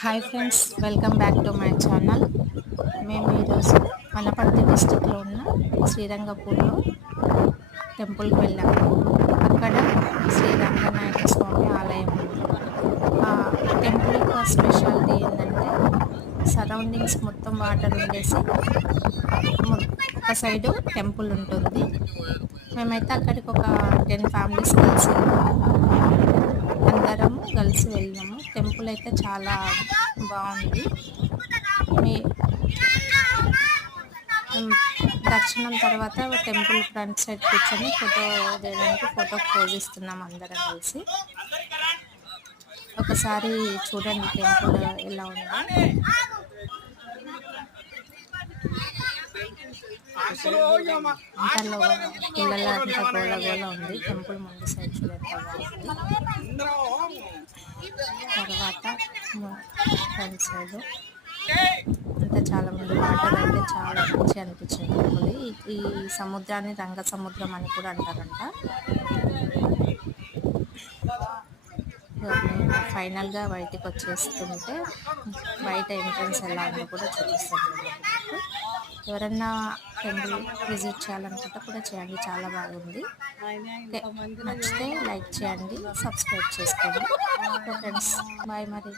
Hi friends, welcome back to my channel. మేము ఈరోజు వనపర్తి డిస్టిక్లో ఉన్న శ్రీరంగపూర్లో టెంపుల్కి వెళ్ళాము. అక్కడ శ్రీ రంగనాయక స్వామి ఆలయం ఉంది. ఆ టెంపుల్ యొక్క స్పెషాలిటీ ఏంటంటే సరౌండింగ్స్ మొత్తం వాటర్ ఉండేసి ఒక సైడు టెంపుల్ ఉంటుంది. మేమైతే అక్కడికి ఒక 10 ఫ్యామిలీస్ కలిసి అందరము కలిసి వెళ్ళినాము. టెంపుల్ అయితే చాలా బాగుంది. మీ దర్శనం తర్వాత టెంపుల్ ఫ్రంట్ సైడ్ కూర్చొని ఫోటో దిగడానికి ఫోటో పోజ్ ఇస్తున్నాం అందరం కలిసి. ఒకసారి చూడండి టెంపుల్ ఎలా ఉందో. అంతలో పిల్లల అంతా గోల ఉంది. టెంపుల్ ముందు సైడ్ చూడండి బాగుంది. తర్వాత ఫ్రంట్ సైడ్ అంతా చాలా మంది వాటర్ అయితే చాలా మంచి అనిపించింది. టెంపుల్ ఈ సముద్రాన్ని రంగ సముద్రం అని కూడా అంటారంట. మేము ఫైనల్గా బయటికి వచ్చేస్తుంటే బయట ఎంట్రన్స్ ఎలా ఉందో కూడా చూపిస్తాను. ఎవరన్నా టెంపుల్ విజిట్ చేయాలనుకుంటే కూడా చేయండి, చాలా బాగుంది. నచ్చితే లైక్ చేయండి, సబ్స్క్రైబ్ చేసుకోండి. ఫ్రెండ్స్ బాయ్ మరి.